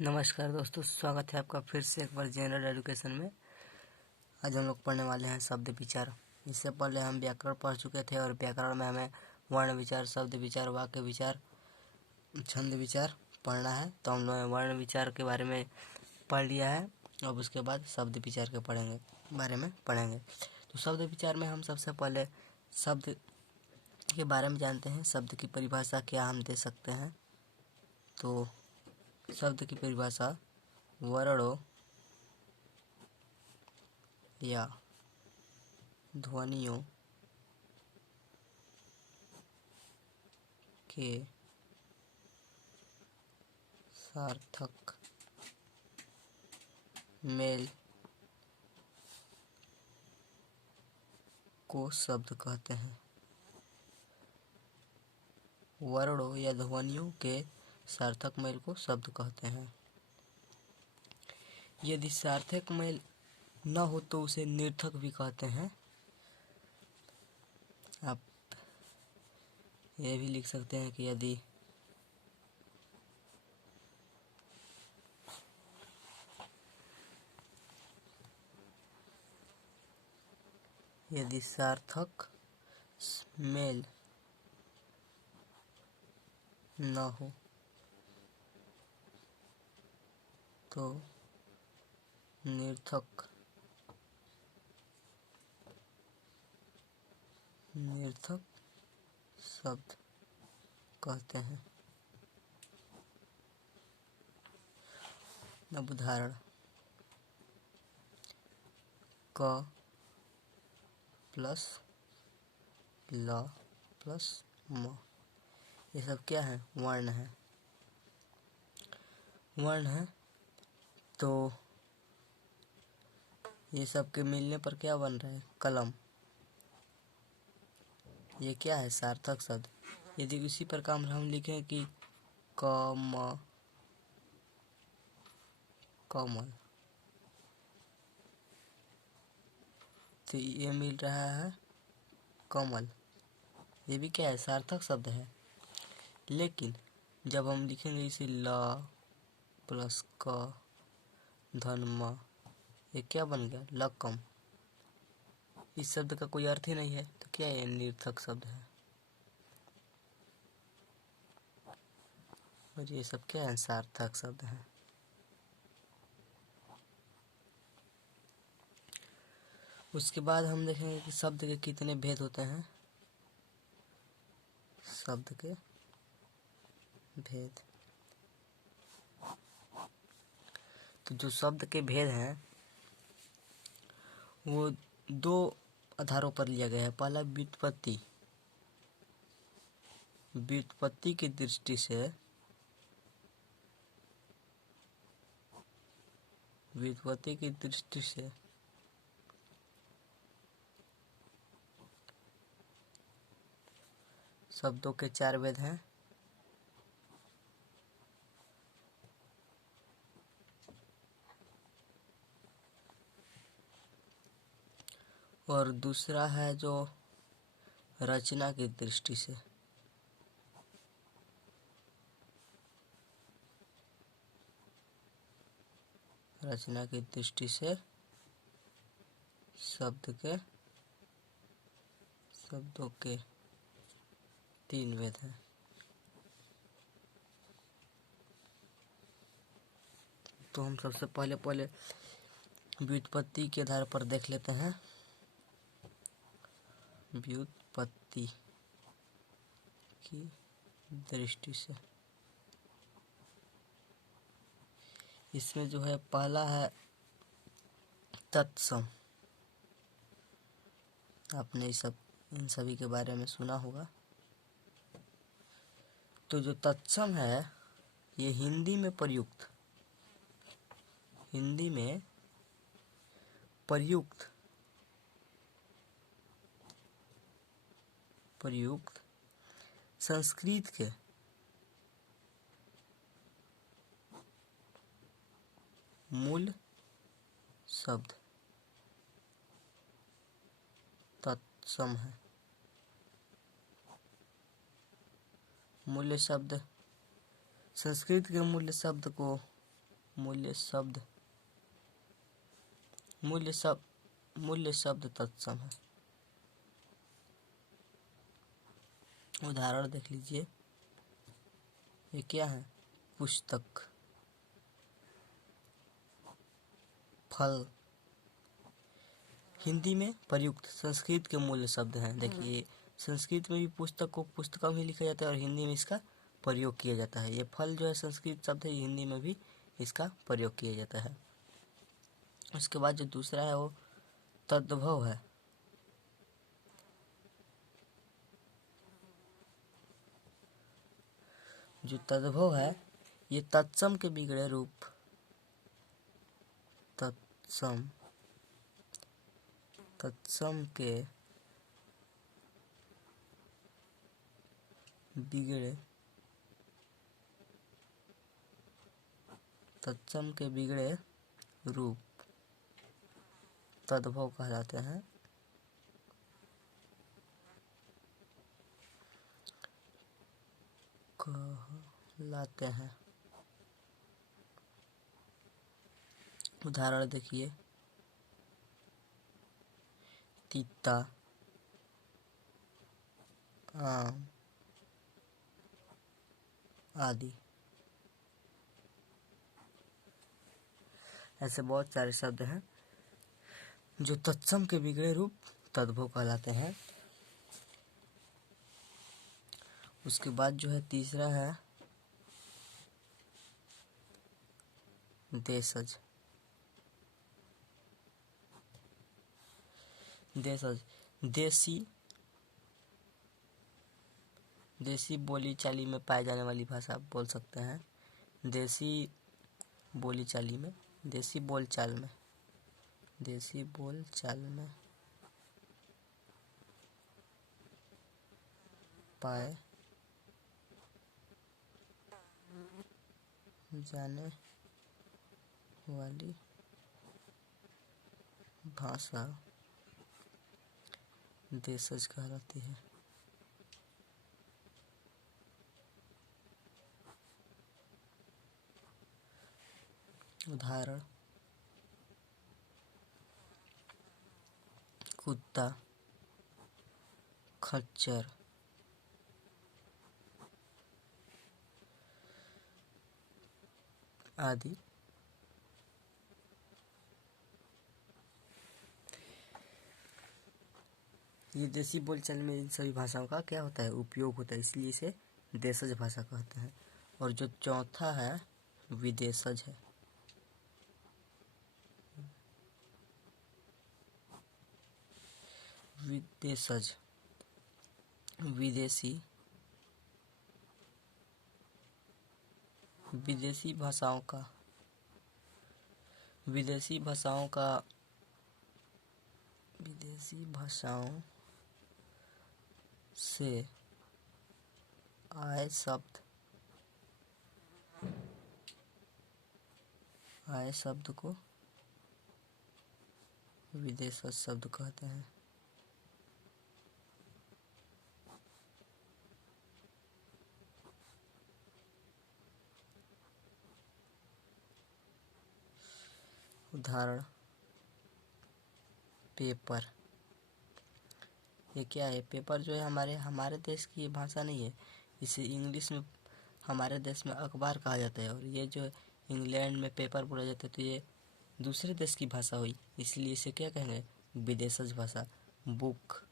नमस्कार दोस्तों, स्वागत है आपका फिर से एक बार जनरल एजुकेशन में। आज हम लोग पढ़ने वाले हैं शब्द विचार। इससे पहले हम व्याकरण पढ़ चुके थे और व्याकरण में हमें वर्ण विचार, शब्द विचार, वाक्य विचार, छंद विचार पढ़ना है। तो हम लोग वर्ण विचार के बारे में पढ़ लिया है। अब उसके बाद शब्द विचार के बारे में पढ़ेंगे। तो शब्द विचार में हम सबसे पहले शब्द के बारे में जानते हैं। शब्द की परिभाषा क्या हम दे सकते हैं। तो शब्द की परिभाषा वर्णों या ध्वनियों के सार्थक मेल को शब्द कहते हैं। वर्णों या ध्वनियों के सार्थक मेल को शब्द कहते हैं। यदि सार्थक मेल न हो तो उसे निर्थक भी कहते हैं। आप यह भी लिख सकते हैं कि यदि सार्थक मेल न हो तो निर्थक शब्द कहते हैं। अब उदाहरण, क प्लस ल प्लस म, ये सब क्या है? वर्ण है। तो ये सब के मिलने पर क्या बन रहा है? कलम। ये क्या है? सार्थक शब्द। यदि इसी प्रकार हम लिखें कि कमल, तो ये मिल रहा है कमल। ये भी क्या है? सार्थक शब्द है। लेकिन जब हम लिखेंगे इसे ल प्लस क धन म, ये क्या बन गया? लकम। इस शब्द का कोई अर्थ ही नहीं है, तो क्या ये निर्थक शब्द है। और ये सब क्या है? सार्थक शब्द है। उसके बाद हम देखेंगे कि शब्द के कितने भेद होते हैं। शब्द के भेद, तो जो शब्द के भेद हैं वो दो आधारों पर लिया गया है। पहला व्युत्पत्ति की दृष्टि से शब्दों के 4 भेद हैं। और दूसरा है जो रचना की दृष्टि से। शब्दों के 3 भेद हैं। तो हम सबसे पहले व्युत्पत्ति के आधार पर देख लेते हैं। व्युत्पत्ति की दृष्टि से इसमें जो है पहला है तत्सम। आपने इन सभी के बारे में सुना होगा। तो जो तत्सम है ये हिंदी में प्रयुक्त संस्कृत के मूल शब्द तत्सम है। मूल्य शब्द, संस्कृत के मूल्य शब्द को मूल्य शब्द तत्सम है। उदाहरण देख लीजिए, ये क्या है? पुस्तक, फल। हिंदी में प्रयुक्त संस्कृत के मूल्य शब्द हैं। देखिए, संस्कृत में भी पुस्तक को पुस्तकम ही लिखा जाता है और हिंदी में इसका प्रयोग किया जाता है। ये फल जो है संस्कृत शब्द है, हिंदी में भी इसका प्रयोग किया जाता है। उसके बाद जो दूसरा है वो तद्भव है। जो तद्भव है ये तत्सम के बिगड़े रूप, तत्सम के बिगड़े रूप तद्भव कहलाते हैं। उदाहरण देखिए, तीता, आम आदि। ऐसे बहुत सारे शब्द हैं जो तत्सम के बिगड़े रूप तद्भव कहलाते हैं। उसके बाद जो है तीसरा है देशज। देसी बोली चाली में पाए जाने वाली भाषा आप बोल सकते हैं। देसी बोलचाल में पाए जाने वाली भाषा देशज कहलाती है। उदाहरण, कुत्ता, खच्चर, आदि। ये देसी बोलचाल में इन सभी भाषाओं का क्या होता है? उपयोग होता है, इसलिए इसे देशज भाषा कहते हैं। और जो चौथा है विदेशज है। विदेशी भाषाओं से आए शब्द को विदेशज शब्द कहते हैं। उदाहरण, पेपर। ये क्या है? पेपर जो है हमारे देश की ये भाषा नहीं है। इसे इंग्लिश में हमारे देश में अखबार कहा जाता है, और ये जो इंग्लैंड में पेपर बोला जाता है तो ये दूसरे देश की भाषा हुई, इसलिए इसे क्या कहेंगे? विदेशज भाषा। बुक,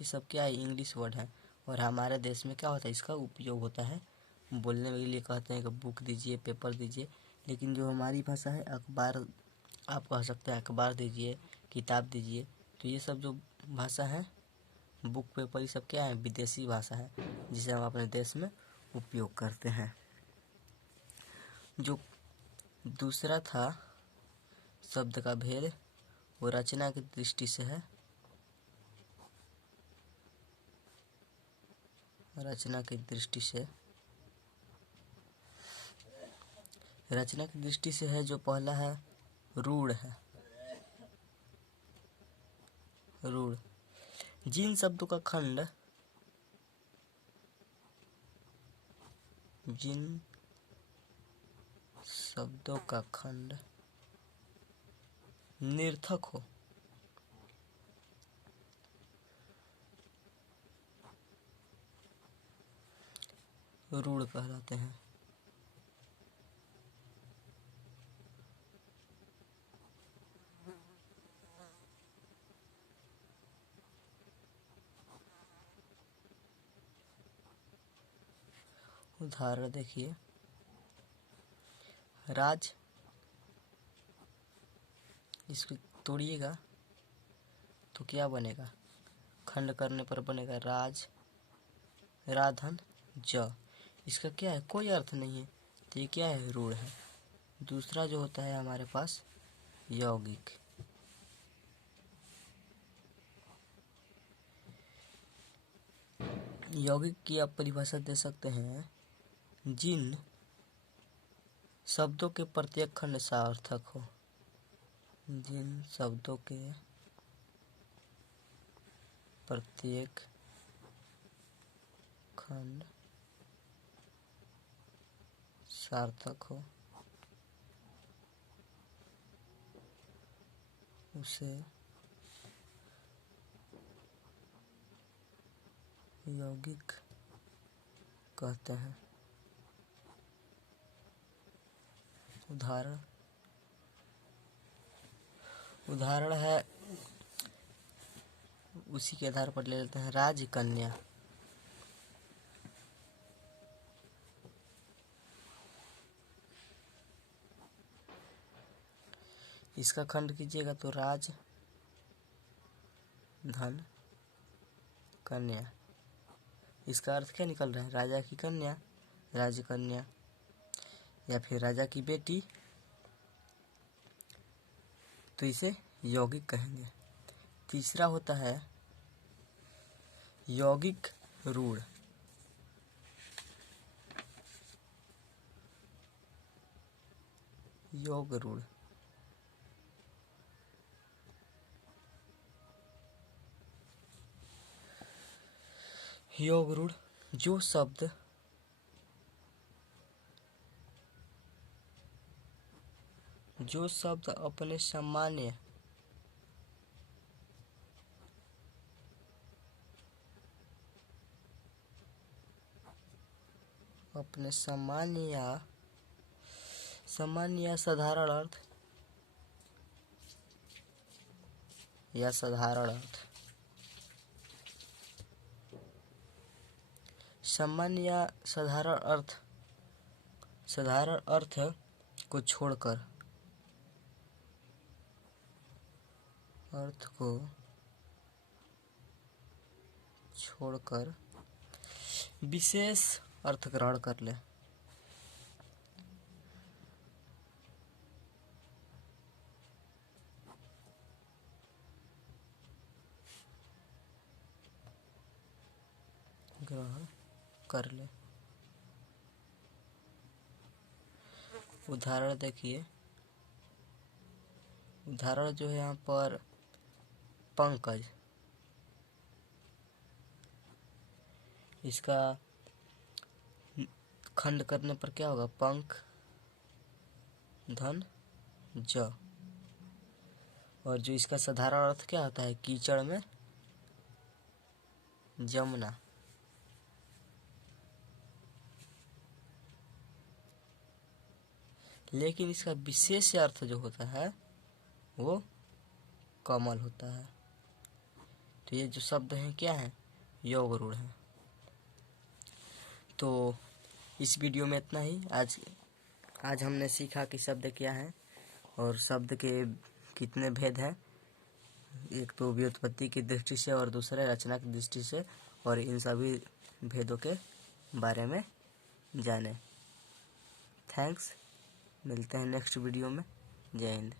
ये सब क्या है? इंग्लिश वर्ड है। और हमारे देश में क्या होता है? इसका उपयोग होता है बोलने के लिए, कहते हैं कि बुक दीजिए, पेपर दीजिए। लेकिन जो हमारी भाषा है अखबार, आप कह सकते हैं अखबार दीजिए, किताब दीजिए। तो ये सब जो भाषा है, बुक, पेपर, ये सब क्या है? विदेशी भाषा है, जिसे हम अपने देश में उपयोग करते हैं। जो दूसरा था शब्द का भेद, वो रचना की दृष्टि से है। रचना की दृष्टि से है जो पहला है रूढ़ है। जिन शब्दों का खंड शब्दों का खंड निर्थक हो। रूढ़ कहलाते हैं। उदाहरण देखिए, राज, इसको तोड़िएगा तो क्या बनेगा? खंड करने पर बनेगा राज, राधन, ज। इसका क्या है? कोई अर्थ नहीं है, तो ये क्या है? रूढ़ है। दूसरा जो होता है हमारे पास यौगिक। यौगिक की आप परिभाषा दे सकते हैं, जिन शब्दों के प्रत्येक खंड सार्थक हो। जिन शब्दों के प्रत्येक खंड सार्थक हो उसे यौगिक कहते हैं। उदाहरण है, उसी के आधार पर ले लेते हैं, राज, कन्या। इसका खंड कीजिएगा तो राज, धन, कन्या। इसका अर्थ क्या निकल रहा है? राजा की कन्या, राजकन्या, या फिर राजा की बेटी, तो इसे यौगिक कहेंगे। तीसरा होता है यौगिक रूढ़। योग रूढ़। योग रूढ़ जो शब्द अपने सामान्य सामान्य या साधारण अर्थ सामान्य या साधारण अर्थ को छोड़कर विशेष अर्थ ग्रहण कर ले। उदाहरण देखिए, उदाहरण जो है यहाँ पर पंकज। इसका खंड करने पर क्या होगा? पंख, धन, ज। और जो इसका साधारण अर्थ क्या होता है? कीचड़ में जमना। लेकिन इसका विशेष अर्थ जो होता है वो कमल होता है। तो ये जो शब्द हैं क्या है? योग रूढ़ है। तो इस वीडियो में इतना ही। आज हमने सीखा कि शब्द क्या है और शब्द के कितने भेद हैं। एक तो व्युत्पत्ति की दृष्टि से और दूसरे रचना की दृष्टि से, और इन सभी भेदों के बारे में जाने। थैंक्स। मिलते हैं नेक्स्ट वीडियो में। जय हिंद।